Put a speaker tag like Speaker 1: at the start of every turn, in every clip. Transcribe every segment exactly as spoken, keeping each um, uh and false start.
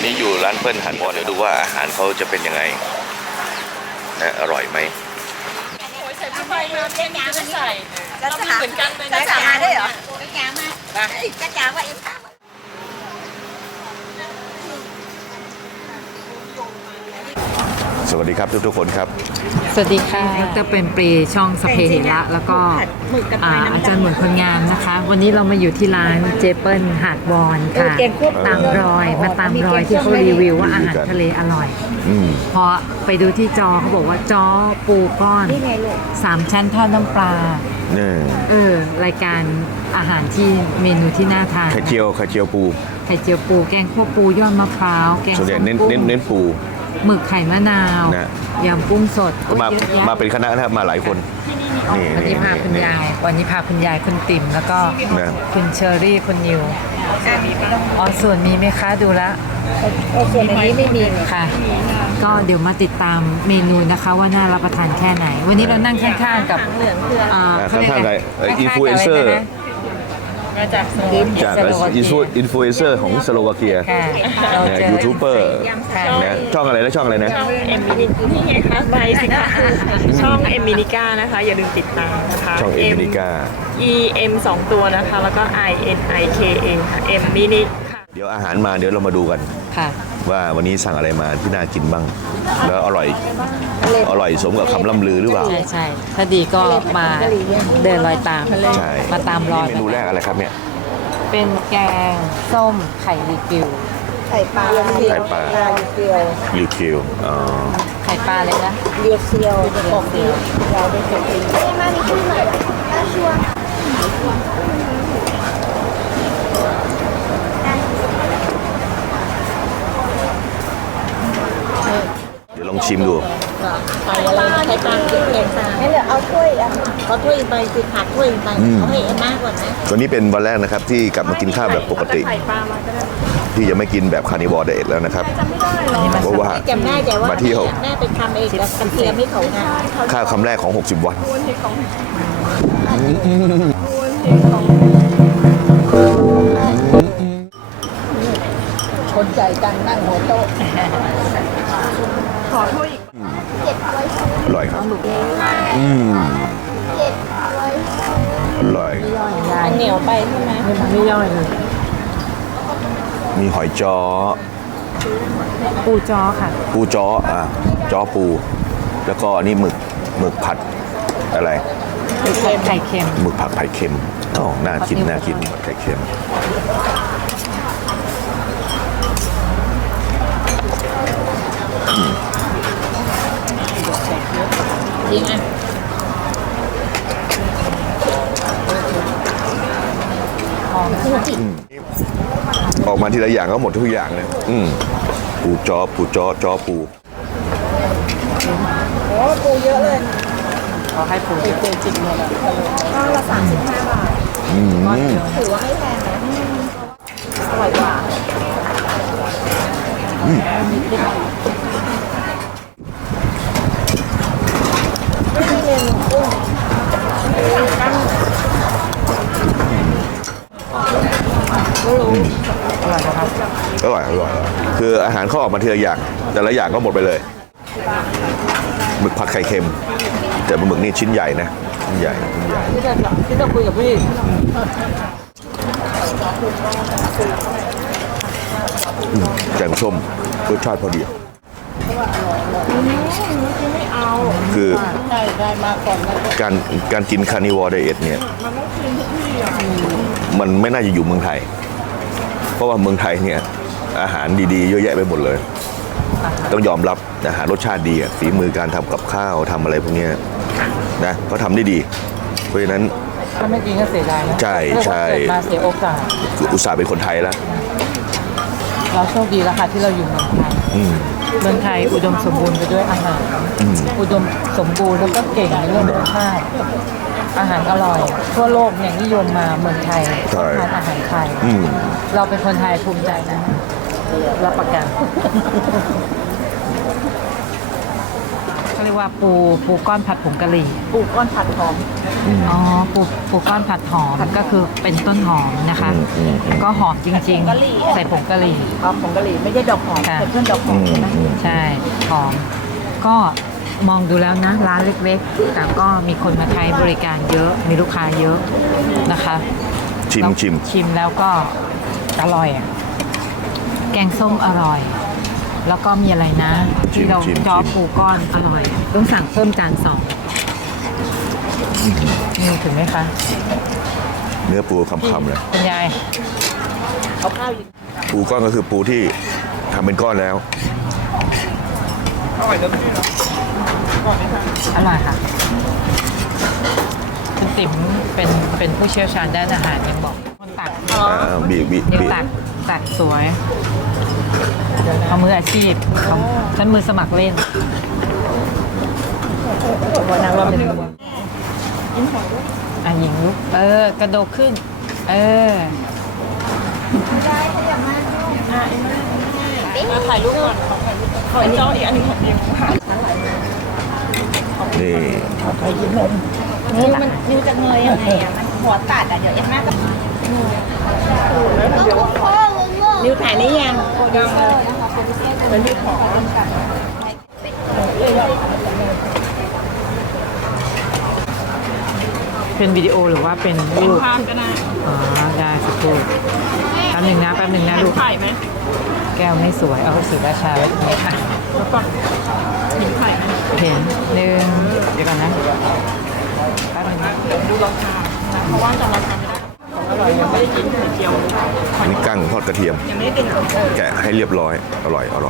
Speaker 1: นี้อยู่ร้านเปิ้ลหันบอลเดี๋ยวดูว่าอาหารเขาจะเป็นยังไงนะอร่อยไหม
Speaker 2: ใส่ผ้าใบมาเพี้ยนจะใส่เรามีเหมือนกันเลยนะ
Speaker 3: จะมาได้เหรอจะจ๋ามาจะจ๋าว่าเอ็ม
Speaker 1: สวัสดีครับทุกทุกคนครับ
Speaker 4: สวัสดีค่ะดรเป็นปรีช่องสเปเหระแล้วก็อาจารย์หมุนคนงามนะคะวันนี้เรามาอยู่ที่ร้านเจเปิลหาดวอนค่ะตามรอยมาตามรอยที่เขารีวิวว่าอาหารทะเลอร่อยเพราะไปดูที่จอเขาบอกว่าจอปูก้อนสามชั้นทอดน้ำปลาเออรายการอาหารที่เมนูที่น่าทาน
Speaker 1: ไข่เจียวไข่เจียวปู
Speaker 4: ไข่เจียวปูแกงคั่วปูยอดมะพร้าวแกงส้มกุ้งเน้น
Speaker 1: เน้นปู
Speaker 4: หมึกไข่มะนาวยำกุ้งสด
Speaker 1: มามาเป็นคณะนะครับมาหลายคน
Speaker 4: นี่วันนี้พาคุณยายวันนี้พาคุณยายคุณติ๋มแล้วก็คุณเชอรี่คุณนิวอ๋อส่วนมีไหมคะดูแล
Speaker 3: ส่วนอันนี้ไม่มี
Speaker 4: ค่ะก็เดี๋ยวมาติดตามเมนูนะคะว่าน่ารับประทานแค่ไหนวันนี้เรานั่งข้างๆกับ
Speaker 1: ข้างๆอะไรอินฟลูเอนเซอร์จากจากอินฟลูเอนเซอร์ของสโลวาเกียยูทูบเบอร์ช่องอะไรนะช่องอะไรนะ
Speaker 2: ช่องเอ็มมินินี่ไงคะใบสิคะช่องเอ็มมินิก้านะคะอย่าลืมติดตามนะคะ
Speaker 1: ช่องเอ็มมินิก้า
Speaker 2: E M สองตัวนะคะแล้วก็ I N I K A ค่ะ M มินิค่ะ
Speaker 1: เดี๋ยวอาหารมาเดี๋ยวเรามาดูกันว่าวันนี้สั่งอะไรมาที่น่ากินบ้างแล้วอร่อยอร่อยสมกับคำล่ำลือหรือเปล่า
Speaker 4: ใช่ใช่ถ้าดีก็มาเดินรอยตามมาตามรอย
Speaker 1: เมนูแรกอะไรครับเนี่ย
Speaker 4: เป็นแกงส้มไข่รีฟิว
Speaker 3: ไข่ปลา
Speaker 1: ไข่ปลารีฟิวอ๋อ
Speaker 4: ไข่ปลาเลยนะ
Speaker 3: เรียวเซียวบอกเดียวเราได้จบเองมาดีขึ้นเลยน่าชวน
Speaker 1: เดี๋ยวลองชิมดู
Speaker 3: ไปอะไรใช้ปลาเก็บเก็บปลาให้เหลือเอาถ้วยอ่ะเอาถ้วยไปสิขาดถ้วยไปเอาให้เอ็มมากกว่านะ
Speaker 1: วันนี้เป็นวันแรกนะครับที่กลับมากินข้าวแบบปกติที่จะไม่กินแบบคาร์นิวอร์ไดเอทแล้วนะครับเพราะว่ามาเที่ยว
Speaker 3: แม่ไปทำเองแล้วกันเทียมให้เขานะ
Speaker 1: ข้าวคำแรกของหกสิบวัน
Speaker 3: คนใจตังนั่งหัวโต๊ะ
Speaker 2: ขอถ้วยอีก
Speaker 1: อร่อยครับอืมอร่อย
Speaker 3: เหนียวไปใช่ไหม
Speaker 4: ไม่ย่อยเลย
Speaker 1: มีหอยจ้อ
Speaker 4: ปูจ้อค่ะ
Speaker 1: ปูจ้ออ่ะจ้อปูแล้วก็นี่หมึกหมึกผัดอะไร
Speaker 4: ไข่เค็ม
Speaker 1: หมึกผัดไข่เค็มอ๋อน่ากินน่ากินไข่เค็ม
Speaker 3: จริงอ่ะ
Speaker 1: ออกมาทีละอย่างก็หมดทุกอย่างเลยอืมปูจ้อปูจ้อจ้อปู
Speaker 3: โอ้ปูเยอะเลย
Speaker 4: ขอให้ปูเจจิกเลยนะ
Speaker 3: ก้อนละสามสิบห้าบาท
Speaker 1: อืม
Speaker 3: ถือว่าไม่แพงนะอร่อยกว่า
Speaker 1: อืม
Speaker 4: อร่อยนะครับ
Speaker 1: อร่อยอร่อยคืออาหารเขาออกมาทีละอย่างแต่ละอย่างก็หมดไปเลยหมึกผัดไข่เค็มแต่หมึกนี่ชิ้นใหญ่นะชิ้นใหญ่ชิ้นใหญ่
Speaker 4: ที่จะที่จะคุยกับพี่
Speaker 1: แกงส้มรสชาติพอดีคือการการกินคาร์นิวอร์ไดเอทเนี่ยมันไม่น่าจะอยู่เมืองไทยเพราะว่าเมืองไทยเนี่ยอาหารดีๆเยอะแยะไปหมดเลยต้องยอมรับอาหารรสชาติดีอ่ะฝีมือการทำกับข้าวทำอะไรพวกนี้นะเขาทำได้ดีเพราะฉะนั้น
Speaker 4: ถ้าไม่กินก็เสียดายนะ
Speaker 1: ใช่ใช่
Speaker 4: มาเสียโอกาส
Speaker 1: อุตส่าห์เป็นคนไทยแล้ว
Speaker 4: เราโชคดีแล้วค่ะที่เราอยู่เมืองไทยเมืองไทยอุดมสมบูรณ์ไปด้วยอาหารอุดมสมบูรณ์แล้วก็เก่งในเรื่องรสชาติอาหารอร่อยทั่วโลกเนี่ยนิยมมาเมืองไทยทานอาหารไทยเราเป็นคนไทยภูมิใจนะรับประกันเขาเรียกว่าปูปูก้อนผัดผงกะหรี่
Speaker 3: ปลูกก้อนผัดหอม
Speaker 4: อ๋อปูปูก้อนผัดหอมก็คือเป็นต้นหอมนะคะ
Speaker 1: อืมอืม
Speaker 4: ก็หอมจริงๆ ใส่ผงกะหรี่
Speaker 3: เอาผงกะหรี่ไม่ใช่ดอกหอม
Speaker 4: ค่ะ
Speaker 3: เป็นเครื่องดอกหอมนะ
Speaker 4: ใช่หอมก็มองดูแล้วนะ ร้านเล็กๆ แต่ก็มีคนมาใช้บริการเยอะมีลูกค้าเยอะนะคะ
Speaker 1: ชิม
Speaker 4: แล้ว
Speaker 1: ชิม
Speaker 4: ชิมแล้วก็อร่อยอ่ะแกงส้มอร่อย แล้วก็มีอะไรนะ ที่เรา
Speaker 1: ชิมชิม
Speaker 4: จอ
Speaker 1: ชิม
Speaker 4: ปูก้อนอร่อยอะต้องสั่งเพิ่มจานสองนี่ถึงไหมคะ
Speaker 1: เนื้อปูคำๆเลย
Speaker 4: คุณยาย
Speaker 3: เอาข้าวอีก
Speaker 1: ปูก้อนก็คือปูที่ทำเป็นก้อนแล้ว
Speaker 4: อร่อยค่ะคุณติ๋มเป็นเป็นผู้เชี่ยวชาญด้านอาหารยังบอกคนตัก
Speaker 1: อ่าบีบี
Speaker 4: ยัง
Speaker 1: บี
Speaker 4: ตักตักสวยเขามืออาชีพเขาฉันมือสมัครเล่น
Speaker 3: หัวนางรำเป็น
Speaker 4: อ่ะหญิงลุกเออกระโดดขึ้น เออ
Speaker 2: มาถ่ายรูปก่อนขอถ่ายรูปขอเจ้าอีกอันหนึงของเดียวค่ะ
Speaker 1: นี่
Speaker 3: นี่มันนิ้วจะเงยยังไงอ่ะมันหัวตัดอ่ะเดี๋ยวเอ็มแม่ก็นิ้วถ่ายนี้ยังยังเป็นนิ้วของ
Speaker 4: เป็นวิดีโอหรือว่าเป็นรูป
Speaker 2: ภาพก็ได้
Speaker 4: อ๋อได้สักครู่แป๊บหนึ่งนะแป๊บหนึ่งนะลูก
Speaker 2: ถ่ายไหม
Speaker 4: แก้วไม่สวยเอาสีราชาไว้ตรงนี้อ่ะ
Speaker 2: แล้วก่อนหญิงถ่ายไหม
Speaker 4: เห็นหนึ่งเดี๋ยวก่อนนะแป๊บหนึงนะ
Speaker 2: เดี๋ยวดูราคานะเพราะว่าจำราคาไม่ได้ของอร่อยยังไม่ได้กินไข่เจียว
Speaker 1: อันนี้กั้งทอดกระเทียม
Speaker 2: ยังไม่ได้กินของเออ
Speaker 1: แกะให้เรียบร้อย อร่อย อร่อย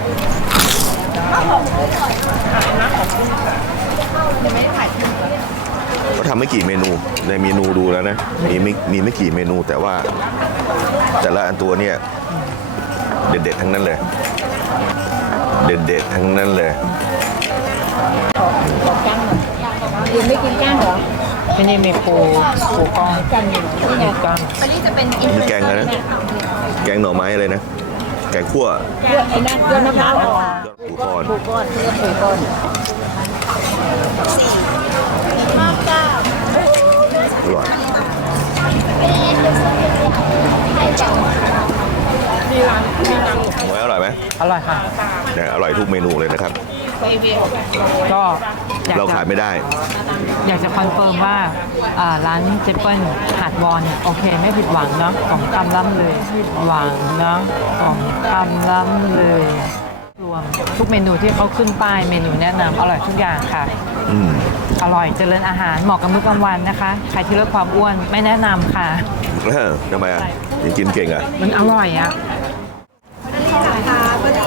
Speaker 1: ก็ทำไม่กี่เมนู ในเมนูดูแล้วนะ มีไม่มีไม่กี่เมนู แต่ว่า แต่ละอันตัวเนี่ย เด็ดๆทั้งนั้นเลย เด็ดๆทั้งนั้นเลย
Speaker 3: กั้งหน่อยยืนไม่กินก้างเหรอ
Speaker 4: ที่นี่มีปูปูก้อน
Speaker 3: กั้งอยู่นี่ไง
Speaker 4: ก้อน
Speaker 3: อันนี้จะเป็นอิน
Speaker 1: มีแกงอะไรนะ แกงหน่อไม้อะไรนะ แกงคั่ว
Speaker 3: เพื่อไอ้นั่นเพื่อมะพร้าวอ่อน
Speaker 1: ปูคอน
Speaker 3: ปูก้อนเพื่อปูก้อนห้าเก้า
Speaker 1: อร่อย
Speaker 2: มีร้านมีร้าน
Speaker 1: หมวยอร่อยไหม
Speaker 4: อร่อยค่ะ
Speaker 1: เนี่ยอร่อยทุกเมนูเลยนะครับ
Speaker 4: ก็อยาก
Speaker 1: เรา
Speaker 4: จะ
Speaker 1: ขายไม่ได้
Speaker 4: อยากจะคอนเฟิร์มว่าอ่าร้านเจเปิลหาดวอนโอเคไม่ผิดหวังเนาะของคำล้ำเลยผิดหวังเนาะของคำล้ำเลย รวมทุกเมนูที่เขาขึ้นป้ายเมนูแนะนำอร่อยทุกอย่างค่ะ
Speaker 1: อืม
Speaker 4: อร่อยเจริญอาหารเหมาะกับมื้อกลางวันนะคะ ใครที่ลดความอ้วนไม่แนะนำค่ะ
Speaker 1: เออทำไมอ่ะยังกินเก่งอ่ะ
Speaker 4: มันอร่อยอะ
Speaker 3: ค่ะพอดี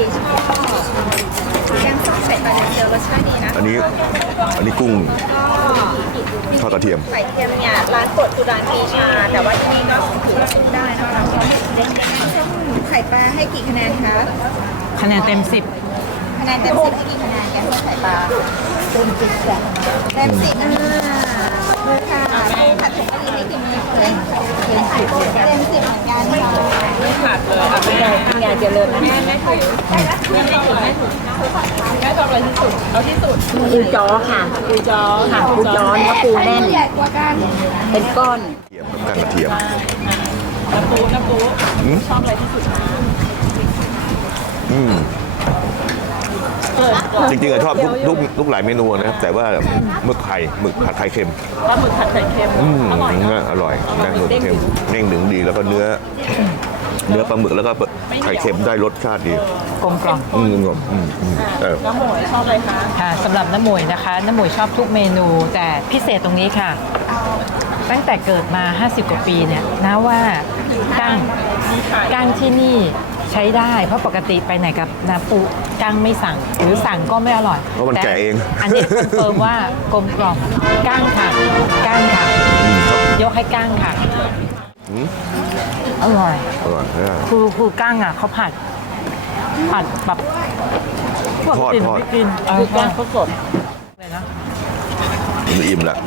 Speaker 3: ชอบแกงส้มใส่ปลาเดียวรสชาติดีนะ
Speaker 1: อันนี้ อันนี้กุ้งทอดกระเทียม
Speaker 3: ไข่เค็มเนี่ยร้านโปรดตุรานปีชา แต่ว่าที่นี่ก็ถือว่ากินได้นะคะไข่ปลาให้กี่คะแนนคะ
Speaker 4: คะแนนเต็มสิบ
Speaker 3: คะแนนเต็มสิบให้กี่คะแนนแกงส้มไข่ปลาเต็มสิบจ้ะเต็มสิบอ่าเบอร์ค่ะผัดผงกะหรี่ให้กี่คะแนนเต็มสิบเต็มสิบเหมือนกันค่ะ
Speaker 2: ไม่ขาดเลยอ่ะไม่ได้
Speaker 3: คุณยายเจริญนะ
Speaker 2: แม่แม่ถือแม่ถือแม่ถือแม่ถือแม่ชอบอะไรที่สุดเอาที่สุด
Speaker 3: ปูจอค่ะ
Speaker 2: ปูจอ
Speaker 3: ค่ะปูจอเนื้อปูแน่นเป็นก้อน
Speaker 1: เทียมกับกั้งกระเทียม
Speaker 2: น้ำปูน้ำปู
Speaker 1: อืม
Speaker 2: ชอบอะไรที่สุด
Speaker 1: อืม
Speaker 2: เกิดก่อน
Speaker 1: จริงๆอะชอบทุกทุกทุกหลายเมนูนะครับแต่ว่าหมึกไข่หมึกผัดไข่เค็ม
Speaker 2: ปลาหมึกผัดไข่เค็ม
Speaker 1: อืม
Speaker 2: อร่อยเน
Speaker 1: น่า
Speaker 2: อะ
Speaker 1: อร่อยได้หมึกเค็มเน่งหนึ่งดีแล้วก็เนื้อ เนื้อปลาหมึกแล้วก็ไข่เค็มได้รสชาติดี
Speaker 4: กลมกล่อม
Speaker 1: อืมงมอืมอืมเออ
Speaker 2: น้ำหมวยชอบอะไรคะ
Speaker 4: ค่ะสำหรับน้ำหมวยนะคะ น้ำหมวยชอบทุกเมนู แต่พิเศษตรงนี้ค่ะ ตั้งแต่เกิดมา ห้าสิบ กว่าปีเนี่ยนะว่ากั้ง
Speaker 2: มีไข่
Speaker 4: กั้งที่นี่ใช้ได้เพราะปกติไปไหนกับนาปูกั้งไม่สั่ง หรือสั่งก็ไม่อร่อย
Speaker 1: เพราะมัน
Speaker 4: แต่
Speaker 1: แกะเอง
Speaker 4: อันนี้คอนเฟิร์มว่ากลมกล่อมกั้งค่ะกั้งค่ะ
Speaker 1: อืมครับ
Speaker 4: ยกให้กั้งค่ะ
Speaker 1: อืม
Speaker 4: อร่อย
Speaker 1: อร่อยเออ
Speaker 4: คือคือกั้งอ่ะเขาผัด ผัดแบบพวก
Speaker 1: ทอด
Speaker 4: กลิ่น
Speaker 1: ทอด
Speaker 4: ไม่กินเออ
Speaker 3: คือก้างเขาสด
Speaker 4: เลยนะ
Speaker 1: มันอิ่มละ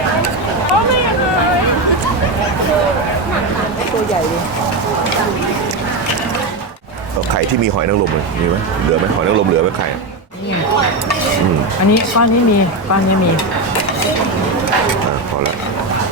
Speaker 3: ตัวใหญ่เลย
Speaker 1: ข่ที่มีหอยนางรมเลยมีไหมเหลือไหมหอยนางรมเหลือไหมไข่อืม
Speaker 4: อันนี้ก้อนนี้มีก้อนนี้มี
Speaker 1: อ่ะพอละ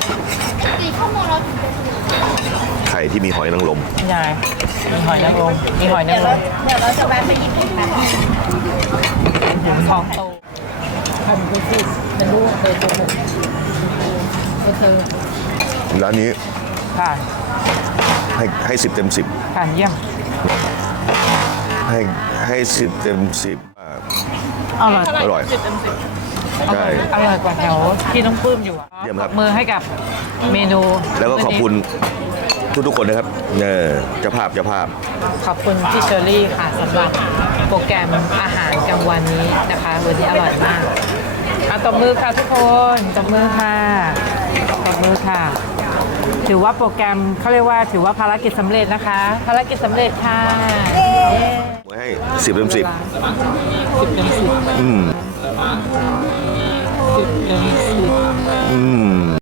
Speaker 1: ไข่ที่มีหอยนางรม
Speaker 4: ยายมีหอยนางรมมีหอยนางรม
Speaker 3: เดี๋ยวเราจะแวะไปหยิบอีกค่ะ
Speaker 4: หมูทองโตทำไปสิเป็นลูกเลยตัวหนึ่งก็คือ
Speaker 1: ร้านนี้
Speaker 4: ค่ะ
Speaker 1: ให้ให้สิบเต็มสิบ
Speaker 4: ผ่านเยี่ยม
Speaker 1: ให้ให้สิบเต็มสิบอ่ะ
Speaker 4: อร่อย
Speaker 1: อร่อย
Speaker 2: สิบเต็มสิบ
Speaker 1: ใช่
Speaker 4: อร่อยกว่าแถวที่น้องปลื้มอยู่อะ
Speaker 1: เยี่ยมครับ
Speaker 4: ปมือให้กับเมนู
Speaker 1: แล้วก็ขอบคุณทุกๆคนนะครับเออเจ้าภาพเจ้าภาพ
Speaker 4: ขอบคุณพี่เชอรี่ค่ะสำหรับโปรแกรมอาหารกลางวันนี้นะคะวันนี้อร่อยมากอ่ะตบมือค่ะทุกคนตบมือค่ะตบมือค่ะ ถือว่าโปรแกรมเขาเรียกว่าถือว่าภารกิจสำเร็จนะคะ ภารกิจสำเร็จค่ะเย้
Speaker 1: ให้สิบเต็มสิบ
Speaker 4: สิบเต็มสิบ
Speaker 1: อืม
Speaker 4: สิบเต็มสิบ
Speaker 1: อืม